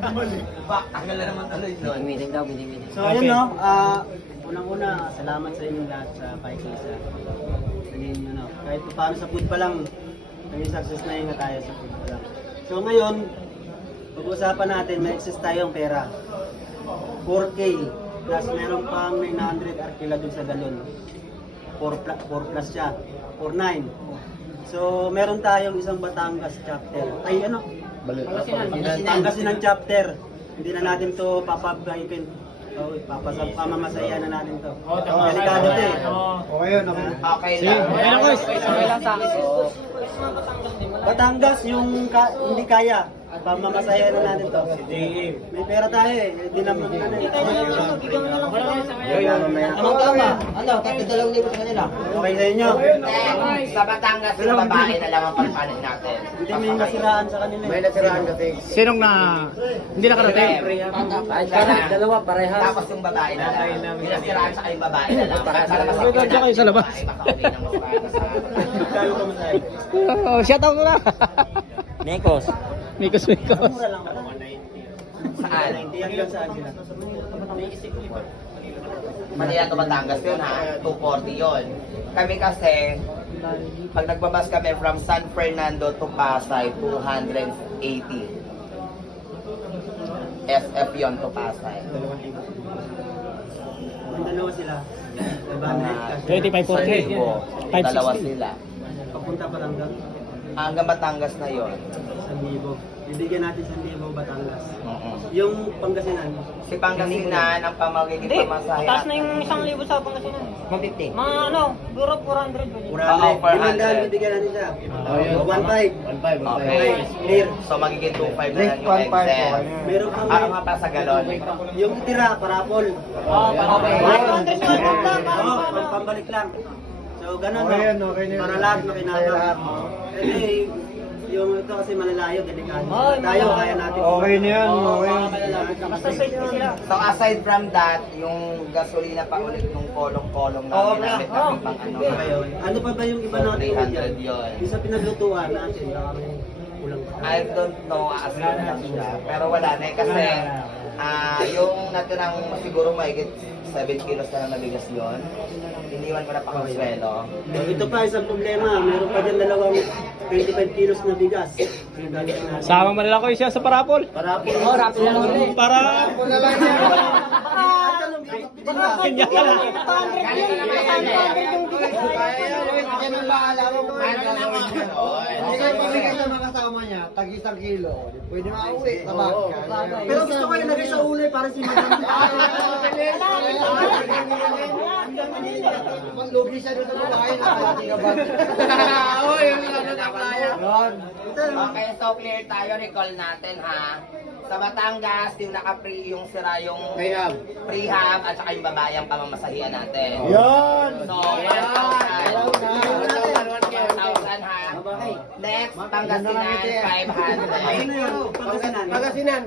Tagal na naman tuloy nun. Meeting daw, meeting. So ayun no, unang-una, salamat sa inyong lahat sa Paikisa. Naging kahit paano sa food pa lang, naging success na yung tayo sa food pa lang. So ngayon, pag-uusapan natin, may excess tayong pera. 4K, plus meron pang 900 arkila dun sa galon. 4 plus siya, 4.9. So meron tayong isang Batangas chapter. Ay ano? Pangasinan chapter. Hindi na natin to papabgayipin. Pamamasayan na natin to. Delikado to eh. Okay yun, okay. Okay lang. Okay lang sa akin. Batangas yung hindi kaya. Pamamasayan na natin to. May pera tayo eh. Hindi naman na Tama. Ano, tapos 2,000 sa kanila. Okay sa inyo. Sa Batangas, yung babae na lang ang pagpalit natin. Hindi may nasiraan sa kanila. May nasiraan kasi. Sinong na hindi nakarating? Dalawa, pareha. Tapos yung babae na lang. Yung nasiraan sa kayong babae na lang. Para mas May gadya kayo sa labas. makauwi ng mas Tayo ka masaya. Oh, shout out na. Nekos. Mikos. Mura lang wala. Saan? 90 hanggang saan sila? Manila to Batangas yun ha. 240 yun. Kami kasi, pag nagbabas kami from San Fernando to Pasay, 280. SF yun to Pasay. Yung dalawa sila. 25, 40. 560. Dalawa sila. Papunta pa lang doon. Hanggang Batangas na yun. 1,000. Bibigyan natin 1,000 Batangas. Yung Pangasinan. Si Pangasinan, ang pamagiging pamasahe. Taas na yung 1,000 sa Pangasinan. 150. Mga ano, siguro 400 ba yun? 400. Bibigyan natin siya. 1,500. Okay. Clear. So magiging 2.5 na lang yung exit. Meron pang Ano nga pa sa galon? yung tira, parapol. Okay. 500 na lang lang. Oo, pambalik lang. So, ganun Okay no? yan, okay na yun. Para lahat Sa'yo makinabang. lahat. Eh, yung ito kasi malalayo, delikado. Tayo, kaya natin. Okay na yan, okay. Basta safe na sila. So aside from that, yung gasolina pa ulit nung kolong-kolong na ginamit namin pang ano. Ano pa ba yung iba natin? 300 yun. Yung sa pinaglutuan natin, baka may kulang pa. I don't know, aasal lang siya. Pero wala na eh, kasi yung natirang siguro mahigit 7 kilos na lang na bigas yun. Iniwan ko na pa Consuelo. So, ito pa isang problema, meron pa dyan dalawang 25 kilos na bigas. Sama mo nila ko siya sa parapol. Parapol. Oh, rapid lang ulit. Para Kanya ka lang. 500 yun. 500 yung bigas. Yan ang maalaman mo. Hindi kayo pamigay sa mga kasama niya, tag-1 kilo. Pwede makauwi, tabak. Pero gusto ko ilagay sa ulo para si Madam. Lugi siya doon sa babae na kalati ka ba? Oo, yung ano na playa. Okay, so clear tayo. Recall natin ha. Sa Batangas, yung naka-free, yung sira yung Rehab. prehab at saka yung babae ang pamamasahian natin. Yan! So, 1,000 ha. Next, Pangasinan, 500. Ano yun? Pangasinan. Pagasinan.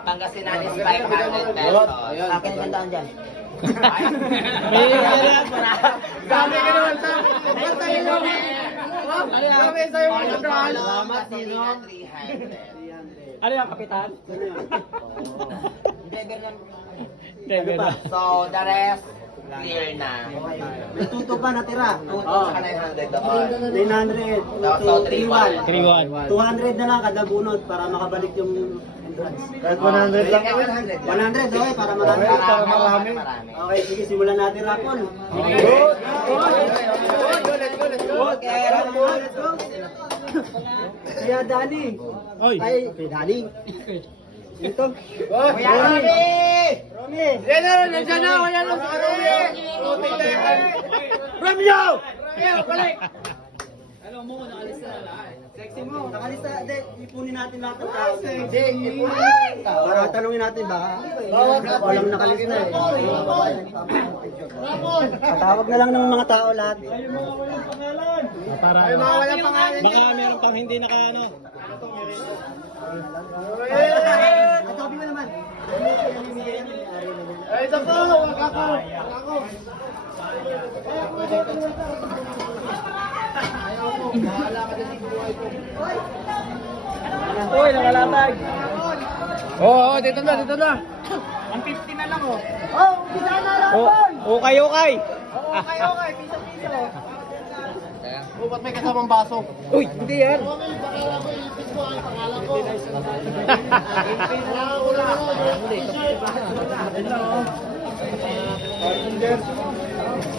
Pangasinan is 500 pesos. Akin ang gandaan dyan. may Sabi ka naman sa akin. Sabi sa'yo mga brand. Salamat, Sino. 300. ano yung kapitan? Ano yun? Driver na. So, the rest, clear na. May tuto pa natira. Tuto sa 900 doon. 900. So, 3-1. 3-1. 200 na lang kada bunot para makabalik yung entrance. Kahit 100 lang. 100, okay, para marami. Okay, para marami. Okay, sige, simulan natin rapol. Good! Let's go! Okay, rapol, let's go. Kaya Dani. Oy. Ay, kay Dani. Ito. Kuya Romy! Romy. Yan na, nandiyan na! Kuya Romy! Romeo! Balik! Sexy mo. Nakalista, hindi, ipunin natin lahat ng tao. Hindi, ipunin natin ng tao. Para tanungin natin ba? Walang nakalista eh. Patawag na lang ng mga tao lahat. Para Ay, mga walang pangalan. baka meron pang hindi naka ano. At sabi mo naman. Ay, ito po! Wag ako! Uy, nakalatag. Oo, dito na, dito na. 150 na lang oh. Oh, bisa na lang, Oh, Paul! okay, okay. Okay, piso-piso. Oh, ba't may kasamang baso? Uy, hindi yan.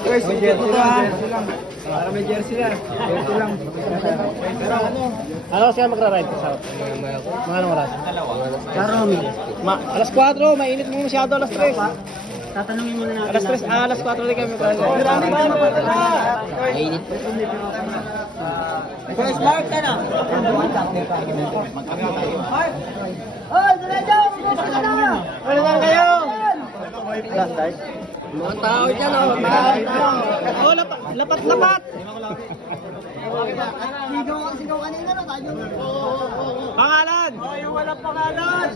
Guys, may jersey lang. Para may jersey lang. Jersey lang. Pero ano? Ano siya magra-ride sa south? Mga anong oras? Karami. Alas 4, mainit mo masyado alas 3. Tatanungin muna natin. Alas 3, alas 4 din kami magra-ride. Marami ba na? Mainit. Boys, Mark ka na. Mark! Oh, diretso! Gusto ka na! Ano lang kayo? Last time. Mga tao dyan, oh. Oh, lapat-lapat. Sigaw kanina no, tayo. Pangalan. Oh, yung walang pangalan.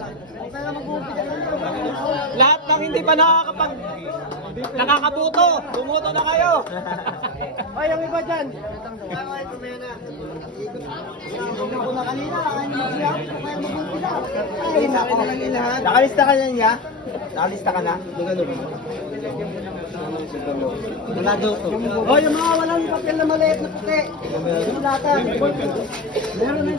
Lahat ng hindi pa nakakabuto. Bumuto na kayo. Ay, yung iba dyan. Sigaw ko na kanina, kaya naman siya. Kaya mabuti na. Ay, nako. Nakalista ka na niya? Nakalista ka na? Wala daw to. Oh, yung mga walang papel na maliit na puti. Yung lata. Meron na.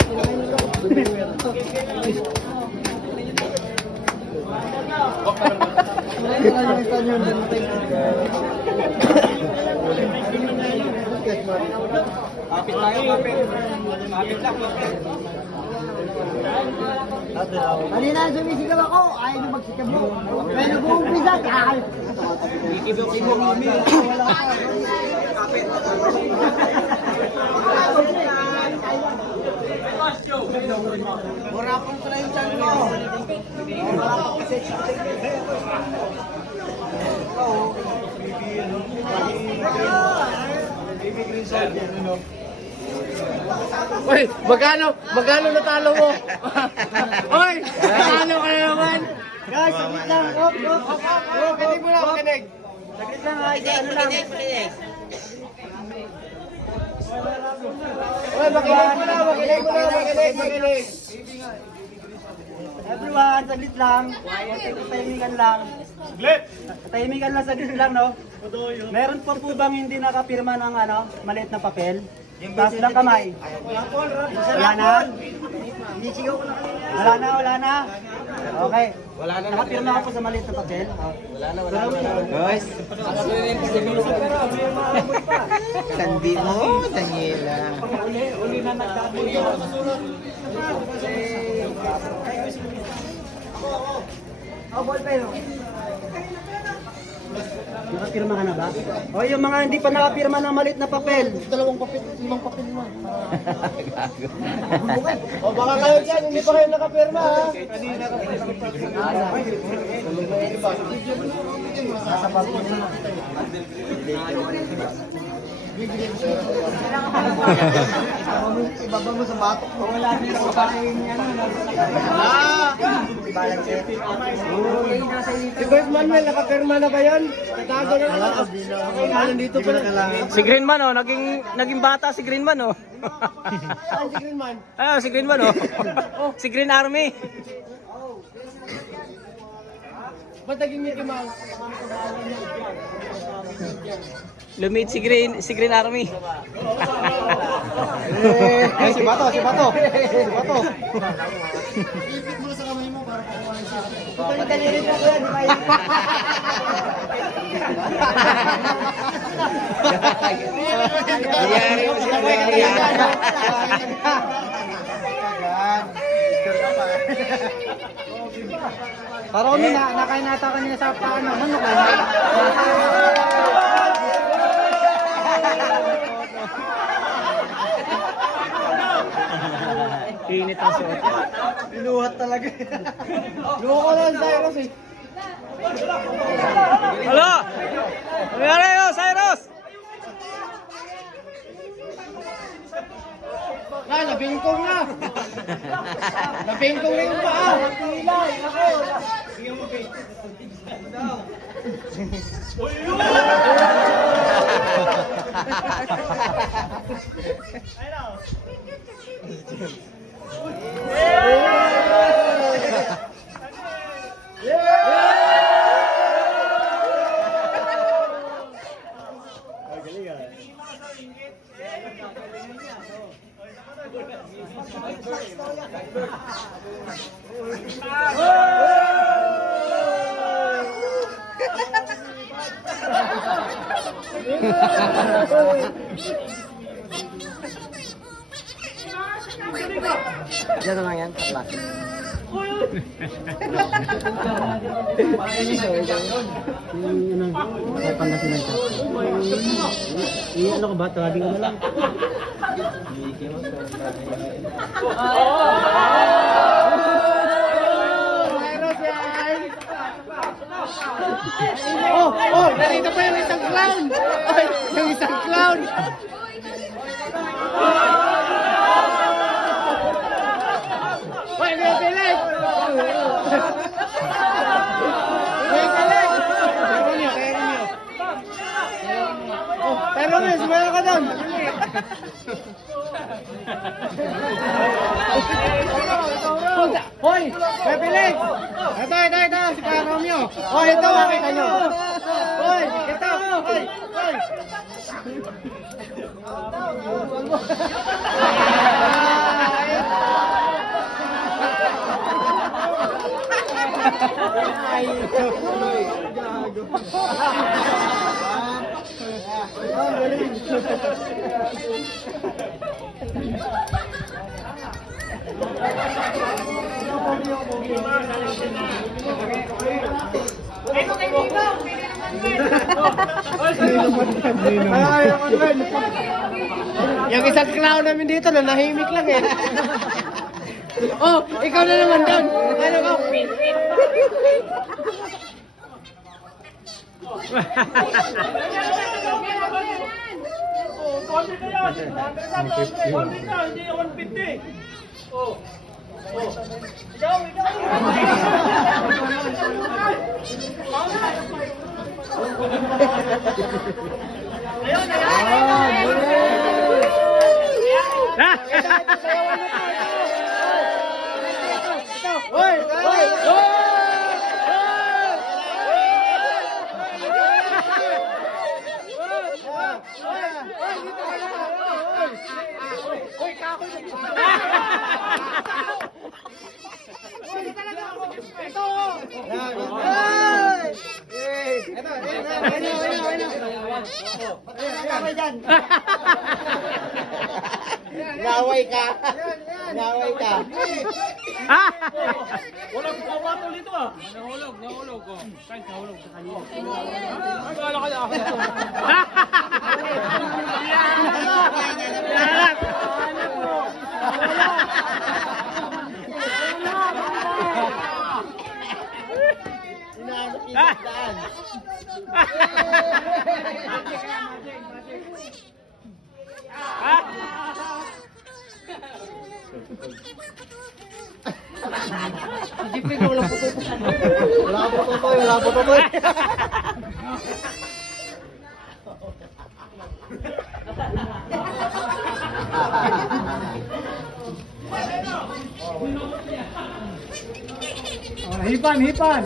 Kanina sumisigaw ako, ayaw nyo magsikab mo. Kaya nag-uumpisa, kahal. Murapon ko na yung chan ko. Uy, magkano natalo mo? Uy, natalo ka na naman. Guys, saglit lang. Op. Kinig mo na, kinig. Saglit lang, ay, ano lang. Uy, makinig mo na, makinig. Everyone, saglit lang. Tahimikan lang. Saglit! Tahimikan lang, saglit lang, no? Meron pa po bang hindi nakapirma ng maliit na papel? Taas lang kamay. Wala na? Wala na? Okay. Wala na. Nakapirma ako sa maliit na papel? Wala na. Guys. Kandi mo, Daniela. Nakapirma ka na ba? O yung mga hindi pa nakapirma ng maliit na papel. Limang papel mo. O baka kayo dyan, hindi pa kayo nakapirma ha. Ibaba mo sa batok ko. Wala dito sa kain niya. Si Boys Manuel, nakapirma na ba yan? Tatago na lang. Nandito pa lang. Si Greenman oh, naging bata si Greenman oh. Saan si Greenman? Ah, si Greenman oh. Si Green Army. Ba't naging Mickey Mouse? Lumit si Green Army. Ay, si Bato. Madali rin ako yan, di ba? Nangyari mo sila Parang kami nakainata kanina sa paano. Ano ka? Init ang suot. Binuhat talaga. Loko lang Cyrus eh. Hala! Nangyari yun, Cyrus! Nabingkong na! Nabingkong na yung paa! Diyan naman yan, tatlas. Kaya Pangasinan siya. Ano ka ba? Tawagin ko na lang. Oh, narito pa yung isang clown. Ay, yung isang clown. Hoy, may pilit. May pilit. Pero niyo, sumayo ka doon. Hoy, may pilit. Ito, si Kuya Romeo. Hoy, ito, makita nyo. Hoy, ito, hoy. Yung isang clown namin dito, nanahimik lang eh. Oh, ikaw na naman doon. Ano ka? Hoy! Naway ka. Naway ka. Walang kawato dito ah. Nahulog ko. Kahit nahulog sa kanila. Wala ka na. Wala po to. Hipan.